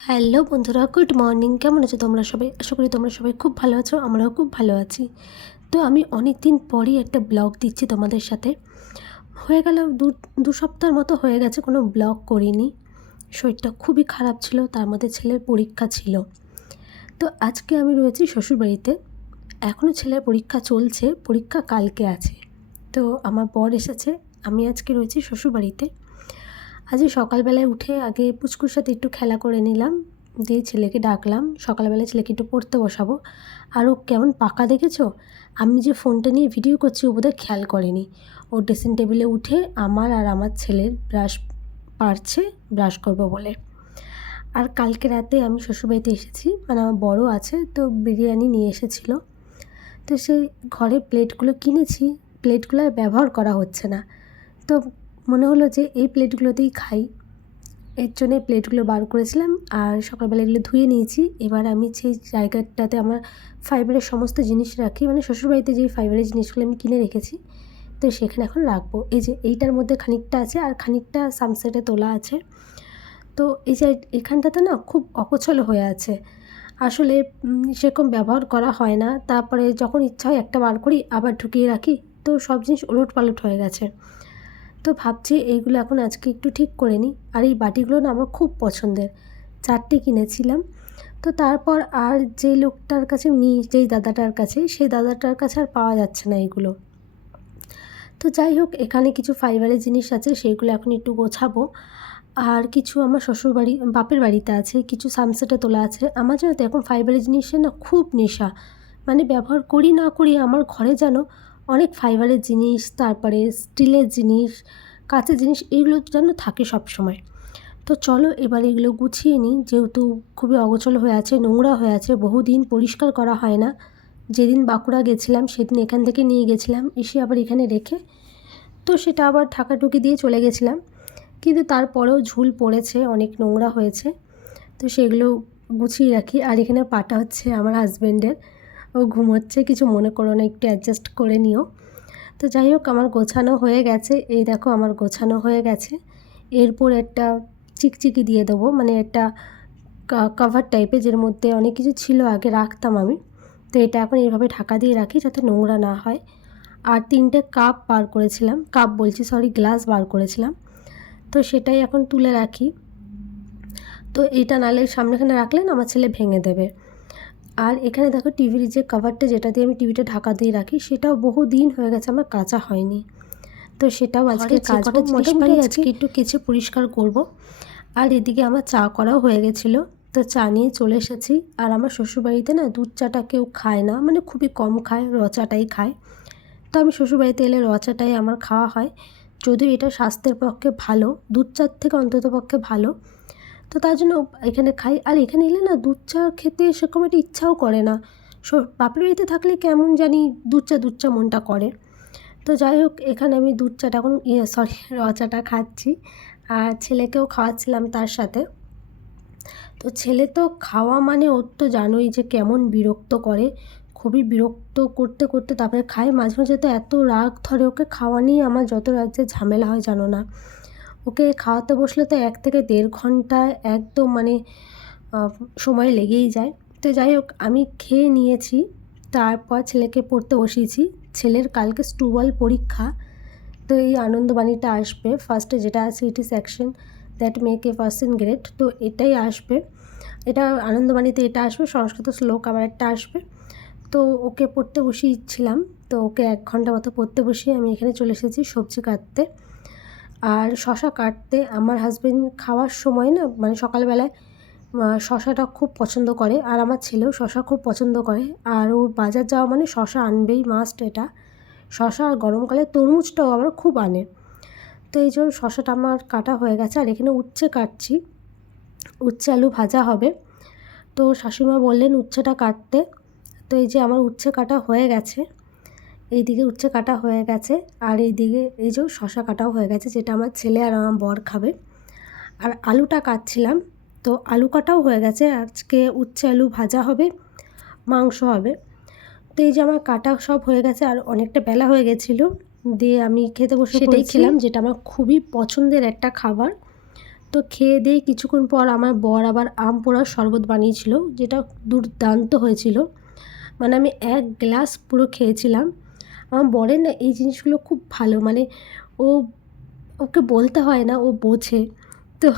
Hello বন্ধুরা, good morning. কেমন আছো তোমরা সবাই? আশা করি তোমরা সবাই খুব ভালো আছো। আমরাও খুব ভালো আছি। তো আমি অনেক দিন পরই একটা ব্লগ দিচ্ছি তোমাদের সাথে। হয়ে গেল দু সপ্তাহের মতো হয়ে গেছে কোনো ব্লগ করিনি। শরীরটা খুবই খারাপ ছিল, তার মধ্যে ছেলের পরীক্ষা ছিল। তো আজকে আমি রয়েছি শ্বশুরবাড়িতে। এখনও ছেলের পরীক্ষা চলছে, পরীক্ষা কালকে আছে। তো আমার বর এসেছে, আমি আজকে রয়েছি শ্বশুরবাড়িতে। আজকে সকালবেলায় উঠে আগে পুচকুর সাথে একটু খেলা করে নিলাম, দিয়ে ছেলেকে ডাকলাম। সকালবেলায় ছেলেকে একটু পড়তে বসাবো। আর ও কেমন পাকা দেখেছো? আমি যে ফোনটা নিয়ে ভিডিও করছি ও বোধহয় খেয়াল করেনি। ও ড্রেসিং টেবিলে উঠে আমার আর আমার ছেলের ব্রাশ পারছে, ব্রাশ করবো বলে। আর কালকে রাতে আমি শ্বশুরবাড়িতে এসেছি, মানে আমার বড় আছে, তো বিরিয়ানি নিয়ে এসেছিলো। তো সেই ঘরে প্লেটগুলো কিনেছি, প্লেটগুলো আর ব্যবহার করা হচ্ছে না। তো মনে হলো যে এই প্লেটগুলোতেই খাই, এর জন্যে প্লেটগুলো বার করেছিলাম। আর সকালবেলা এগুলো ধুয়ে নিয়েছি। এবার আমি সেই জায়গাটাতে আমার ফাইবারের সমস্ত জিনিস রাখি, মানে শ্বশুরবাড়িতে যেই ফাইবারের জিনিসগুলো আমি কিনে রেখেছি, তো সেখানে এখন রাখবো। এই যে এইটার মধ্যে খানিকটা আছে আর খানিকটা সানসেটে তোলা আছে। তো এই যে এখানটাতে না খুব অগোছালো হয়ে আছে, আসলে সেরকম ব্যবহার করা হয় না। তারপরে যখন ইচ্ছা হয় একটা বার করি, আবার ঢুকিয়ে রাখি, তো সব জিনিস ওলটপালট হয়ে গেছে। তো ভাবছি এইগুলো এখন আজকে একটু ঠিক করে নিই। আর এই বাটিগুলো না আমার খুব পছন্দের, 4টে কিনেছিলাম। তো তারপর আর যে লোকটার কাছে নিই, যেই দাদাটার কাছে, সেই দাদাটার কাছে আর পাওয়া যাচ্ছে না এগুলো। তো যাই হোক, এখানে কিছু ফাইবারের জিনিস আছে, সেইগুলো এখন একটু গোছাবো। আর কিছু আমার শ্বশুরবাড়ি বাপের বাড়িতে আছে, কিছু সানসেটে তোলা আছে। আমার জানো তো এখন ফাইবারের জিনিসের না খুব নেশা, মানে ব্যবহার করি না করি আমার ঘরে যেন অনেক ফাইবারের জিনিস, তারপরে স্টিলের জিনিস, কাঁচের জিনিস, এইগুলো যেন থাকে সব সময়। তো চলো এবার এগুলো গুছিয়ে নিই, যেহেতু খুবই অগোছালো হয়ে আছে, নোংরা হয়ে আছে, বহুদিন পরিষ্কার করা হয় না। যেদিন বাঁকুড়া গেছিলাম সেদিন এখান থেকে নিয়ে গেছিলাম, এসে আবার এখানে রেখে তো সেটা আবার ঢাকাঢুকি দিয়ে চলে গেছিলাম। কিন্তু তারপরেও ঝুল পড়েছে, অনেক নোংরা হয়েছে, তো সেগুলো গুছিয়ে রাখি। আর এখানে পাটা হচ্ছে আমার হাজব্যান্ডের, ও ঘুমোচ্ছে, কিছু মনে করো না, একটু অ্যাডজাস্ট করে নিও। তো যাই হোক, আমার গোছানো হয়ে গেছে। এই দেখো আমার গোছানো হয়ে গেছে। এরপর একটা চিকচিকি দিয়ে দেবো, মানে একটা কভার টাইপের, যের মধ্যে অনেক কিছু ছিল আগে রাখতাম আমি। তো এটা এখন এইভাবে ঢাকা দিয়ে রাখি যাতে নোংরা না হয়। আর 3টে কাপ বার করেছিলাম, কাপ বলছি সরি, গ্লাস বার করেছিলাম, তো সেটাই এখন তুলে রাখি। তো এটা নালে সামনেখানে রাখলে না আমার ছেলে ভেঙে দেবে। আর এখানে দেখো টিভির যে কভারটা, যেটা দিয়ে আমি টিভিটা ঢাকা দিয়ে রাখি, সেটাও বহু দিন হয়ে গেছে আমার কাচা হয়নি। তো সেটাও আজকে কাচবো, মোটামুটি আজকে একটু কেচে পরিষ্কার করব। আর এদিকে আমার চা করাও হয়ে গেছিলো, তো চা নিয়ে চলে এসেছি। আর আমার শ্বশুরবাড়িতে না দুধ চাটা কেউ খায় না, মানে খুবই কম খায়, র চাটাই খায়। তো আমি শ্বশুরবাড়িতে এলে র চাটাই আমার খাওয়া হয়, যদিও এটা স্বাস্থ্যের পক্ষে ভালো, দুধ চার থেকে অন্তত পক্ষে ভালো। তো তার জন্য এখানে খাই। আর এখানে এলে না দুধ চা খেতে সেরকম একটা ইচ্ছাও করে না। বাপের বাড়িতে থাকলে কেমন জানি দুধ চা মনটা করে। তো যাই হোক, এখানে আমি দুধ চাটা এখন সরি র চাটা খাচ্ছি, আর ছেলেকেও খাওয়াচ্ছিলাম তার সাথে। তো ছেলে তো খাওয়া মানে ওর তো জানোই যে কেমন বিরক্ত করে, খুবই বিরক্ত করতে করতে তারপরে খায়। মাঝে মাঝে তো এত রাগ ধরে ওকে খাওয়া নিয়ে, আমার যত রাজ্যে ঝামেলা হয় জানো না। ওকে খাওয়াতে বসলে তো 1 থেকে 1.5 ঘন্টা একদম মানে সময় লেগেই যায়। তো যাই হোক, আমি খেয়ে নিয়েছি, তারপর ছেলেকে পড়তে বসিয়েছি। ছেলের কালকে স্টুবল পরীক্ষা, তো এই আনন্দবাণীটা আসবে ফার্স্টে, যেটা আছে it is action that make a person great, তো এটাই আসবে। এটা আনন্দবাণীতে এটা আসবে, সংস্কৃত শ্লোক আবার একটা আসবে। তো ওকে পড়তে বসিয়েছিলাম, তো ওকে 1 ঘন্টা মতো পড়তে বসিয়ে আমি এখানে চলে এসেছি সবজি কাটতে আর শশা কাটতে। আমার হাজব্যান্ড খাওয়ার সময় না, মানে সকালবেলায় শশাটা খুব পছন্দ করে, আর আমার ছেলেও শশা খুব পছন্দ করে। আর ও বাজার যাওয়া মানে শশা আনবেই, মাস্ট এটা। শশা আর গরমকালে তরমুজটাও আবার খুব আনে। তো এই জন্য শশাটা আমার কাটা হয়ে গেছে। আর এখানে উচ্ছে কাটছি, উচ্ছে আলু ভাজা হবে। তো শাশুড়িমা বললেন উচ্ছেটা কাটতে, তো এই যে আমার উচ্ছে কাটা হয়ে গেছে। এইদিকে উচ্ছে কাটা হয়ে গেছে, আর এইদিকে এই যে শশা কাটাও হয়ে গেছে, যেটা আমার ছেলে আর আমার বর খাবে। আর আলুটা কাটছিলাম, তো আলু কাটাও হয়ে গেছে। আজকে উচ্ছে আলু ভাজা হবে, মাংস হবে। তো এই যে আমার কাটা সব হয়ে গেছে, আর অনেকটা বেলা হয়ে গেছিলো, দিয়ে আমি খেতে বসে সেটাই খেলাম, যেটা আমার খুবই পছন্দের একটা খাবার। তো খেয়ে দিয়ে কিছুক্ষণ পর আমার বর আবার আম পোড়ার শরবত বানিয়েছিল, যেটা দুর্দান্ত হয়েছিল। মানে আমি 1 গ্লাস পুরো খেয়েছিলাম। আমার বরের না এই জিনিসগুলো খুব ভালো, মানে ও ওকে বলতে হয় না, ও বোঝে। তো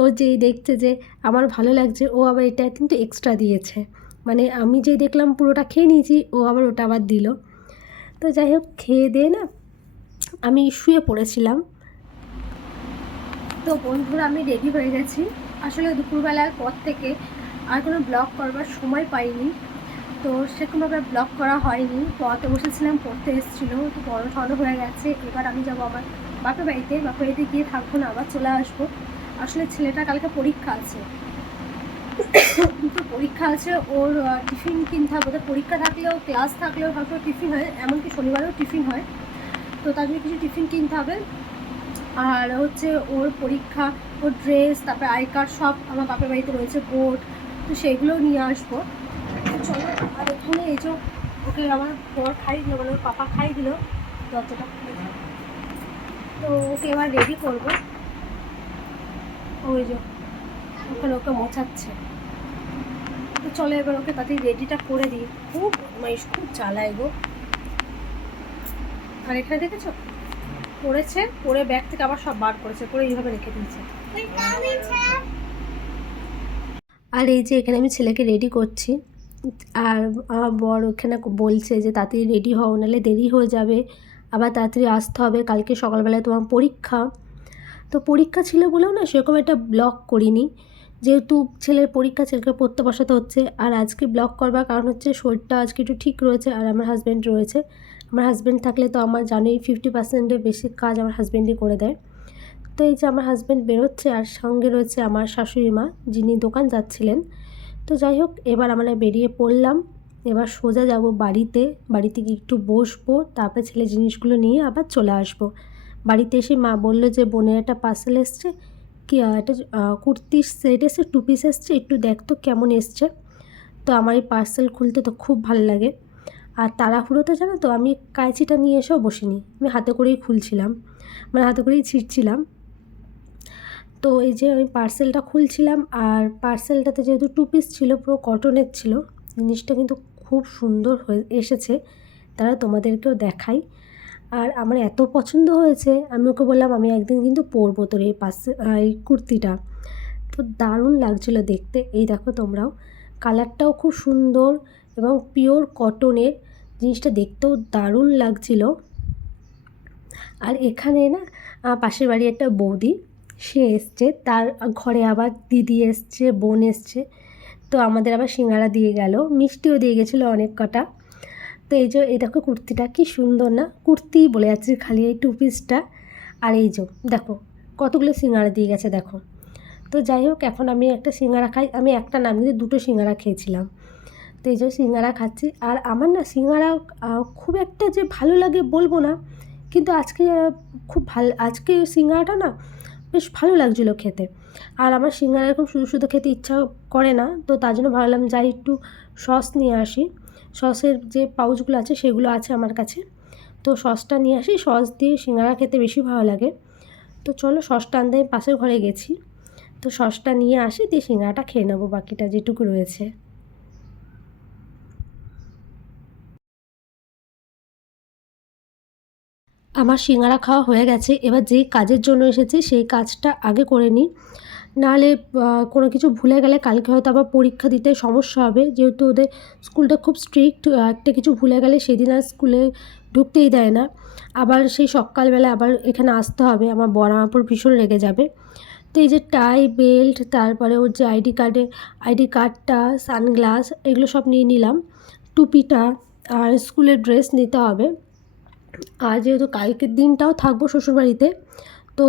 ও যেই দেখছে যে আমার ভালো লাগছে, ও আবার এটা কিন্তু এক্সট্রা দিয়েছে। মানে আমি যেই দেখলাম পুরোটা খেয়ে নিয়েছি, ও আবার ওটা আবার দিল। তো যাই হোক, খেয়ে দিয়ে না আমি শুয়ে পড়েছিলাম। তো বন্ধুরা, আমি রেডি হয়ে গেছি। আসলে দুপুরবেলার পর থেকে আর কোনো ব্লগ করবার সময় পাইনি, তো সেরকমভাবে ব্লগ করা হয়নি। পড়াতে বসেছিলাম, পড়তে এসেছিলো, তো পড়ানো হয়ে গেছে। এবার আমি যাবো আমার বাপের বাড়িতে গিয়ে থাকবো না, আবার চলে আসবো। আসলে ছেলেটা কালকে পরীক্ষা আছে, তো পরীক্ষা আছে, ওর টিফিন কিনতে হবে। ওদের পরীক্ষা থাকলেও, ক্লাস থাকলেও সবসময় টিফিন হয়, এমনকি শনিবারেও টিফিন হয়। তো তার জন্য কিছু টিফিন কিনতে হবে। আর হচ্ছে ওর পরীক্ষা, ওর ড্রেস, তারপরে আই কার্ড সব আমার বাপের বাড়িতে রয়েছে, বোর্ড, তো সেগুলোও নিয়ে আসবো। চলো। আর এখানে এই যে ওকে আমার বর খাই দিল, মানে ওর পাপা খাই দিল, দরজাটা খুলে দিল। তো ওকে এবার রেডি করবো। ওই যে ওখানে ওকে মোছাচ্ছে। তো চলো এবার ওকে তাড়াতাড়ি রেডিটা করে দিই। খুব খুব জ্বালায় গো। আর এখানে দেখেছো, পড়েছে, পরে ব্যাগ থেকে আবার সব বার করেছে, করে এইভাবে রেখে দিয়েছে। আর এই যে এখানে আমি ছেলেকে রেডি করছি, আর আমার বর ওখানে বলছে যে তাড়াতাড়ি রেডি হও, নাহলে দেরি হয়ে যাবে, আবার তাড়াতাড়ি আসতে হবে, কালকে সকালবেলায় তোমার পরীক্ষা। তো পরীক্ষা ছিল বলেও না সেরকম একটা ব্লগ করিনি, যেহেতু ছেলের পরীক্ষা, ছেলেকে পড়তে বসাতে হচ্ছে। আর আজকে ব্লগ করবার কারণ হচ্ছে শরীরটা আজকে একটু ঠিক রয়েছে, আর আমার হাজব্যান্ড রয়েছে। আমার হাজব্যান্ড থাকলে তো আমার জানোই 50%-এর বেশি কাজ আমার হাজব্যান্ডই করে দেয়। তো এই যে আমার হাজব্যান্ড বেরোচ্ছে, আর সঙ্গে রয়েছে আমার শাশুড়ি মা, যিনি দোকান যাচ্ছিলেন। তো যাই হোক, এবার আমরা বেরিয়ে পড়লাম। এবার সোজা যাব বাড়িতে গিয়ে একটু বসবো, তারপরে ছেলে জিনিসগুলো নিয়ে আবার চলে আসবো। বাড়িতে এসে মা বললো যে বোনের একটা পার্সেল এসছে, কি একটা কুর্তির সেট এসছে, 2 পিস এসছে, একটু দেখ তো কেমন এসছে। তো আমার এই পার্সেল খুলতে তো খুব ভালো লাগে। আর তাড়াহুড়োতে জানো তো, আমি কাঁচিটা নিয়ে এসেও বসিনি, আমি হাতে করেই খুলছিলাম, মানে হাতে করেই ছিঁড়ছিলাম। তো এই যে আমি পার্সেলটা খুলছিলাম, আর পার্সেলটাতে যেহেতু 2 পিস ছিল, পুরো কটনের ছিল, জিনিসটা কিন্তু খুব সুন্দর হয়ে এসেছে। তারা তোমাদেরকেও দেখাই। আর আমার এত পছন্দ হয়েছে, আমি ওকে বললাম আমি একদিন কিন্তু পরবো তোর এই কুর্তিটা। তো দারুণ লাগছিলো দেখতে। এই দেখো তোমরাও, কালারটাও খুব সুন্দর এবং পিওর কটনের, জিনিসটা দেখতেও দারুণ লাগছিলো। আর এখানে না পাশের বাড়ি একটা বৌদি, সে এসছে, তার ঘরে আবার দিদি এসছে, বোন এসছে। তো আমাদের আবার সিঙ্গারা দিয়ে গেল, মিষ্টিও দিয়ে গেছিলো অনেক কটা। তো এই যে এই দেখো কুর্তিটা কি সুন্দর না, কুর্তিই বলে যাচ্ছি খালি, এই 2 পিসটা। আর এই যে দেখো কতগুলো সিঙ্গারা দিয়ে গেছে দেখো। তো যাই হোক, এখন আমি একটা সিঙ্গারা খাই, আমি একটা না, আমি 2টো সিঙ্গারা খেয়েছিলাম। তো এই যে সিঙ্গারা খাচ্ছি। আর আমার না সিঙ্গারা খুব একটা যে ভালো লাগে বলবো না, কিন্তু আজকে খুব আজকে সিঙ্গারাটা না বেশ ভালো লাগছিলো খেতে। আর আমার সিঙ্গারা এরকম শুধু শুধু খেতে ইচ্ছা করে না, তো তার জন্য ভাবলাম যাই একটু সস নিয়ে আসি। সসের যে পাউচগুলো আছে সেগুলো আছে আমার কাছে, তো সসটা নিয়ে আসি, সস দিয়ে সিঙ্গারা খেতে বেশি ভালো লাগে। তো চলো সসটা আনতে আমি পাশের ঘরে গেছি, তো সসটা নিয়ে আসি, দিয়ে সিঙ্গারাটা খেয়ে নেবো বাকিটা যেটুকু রয়েছে। আমার সিঙ্গারা খাওয়া হয়ে গেছে, এবার যেই কাজের জন্য এসেছি সেই কাজটা আগে করে নিই, নাহলে কোনো কিছু ভুলে গেলে কালকে হয়তো আবার পরীক্ষা দিতে সমস্যা হবে, যেহেতু ওদের স্কুলটা খুব স্ট্রিক্ট। একটা কিছু ভুলে গেলে সেদিন আর স্কুলে ঢুকতেই দেয় না। আবার সেই সকালবেলা আবার এখানে আসতে হবে, আমার বর আমার উপর ভীষণ রেগে যাবে। তো এই যে টাই, বেল্ট, তারপরে ওর যে আইডি কার্ডটা, সানগ্লাস, এগুলো সব নিয়ে নিলাম, টুপিটা, আর স্কুলের ড্রেস নিতে হবে। আর যেহেতু কালকের দিনটাও থাকবো শ্বশুরবাড়িতে, তো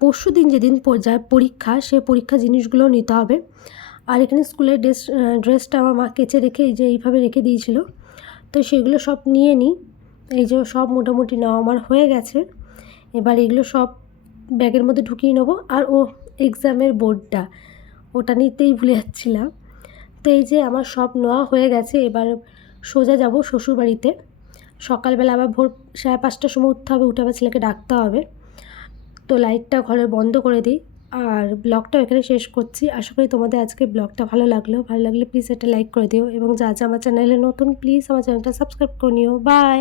পরশু দিন যেদিন যার পরীক্ষা, সে পরীক্ষা জিনিসগুলোও নিতে হবে। আর এখানে স্কুলের ড্রেসটা আমার মা কেচে রেখে এই যে এইভাবে রেখে দিয়েছিল, তো সেগুলো সব নিয়ে নিই। এই যে সব মোটামুটি নেওয়া আমার হয়ে গেছে, এবার এগুলো সব ব্যাগের মধ্যে ঢুকিয়ে নেবো। আর এক্সামের বোর্ডটা, ওটা নিতেই ভুলে যাচ্ছিলাম। তো এই যে আমার সব নেওয়া হয়ে গেছে, এবার সোজা যাব শ্বশুরবাড়িতে। সকালবেলা আবার ভোর 5:30টার সময় উঠতে হবে, উঠে আবার ছেলেকে ডাকতে হবে। তো লাইটটা ঘরে বন্ধ করে দিই। আর ব্লগটাও এখানে শেষ করছি। আশা করি তোমাদের আজকের ব্লগটা ভালো লাগলে প্লিজ একটা লাইক করে দিও এবং যা আমার চ্যানেলে নতুন প্লিজ আমার চ্যানেলটা সাবস্ক্রাইব করে নিও। বাই।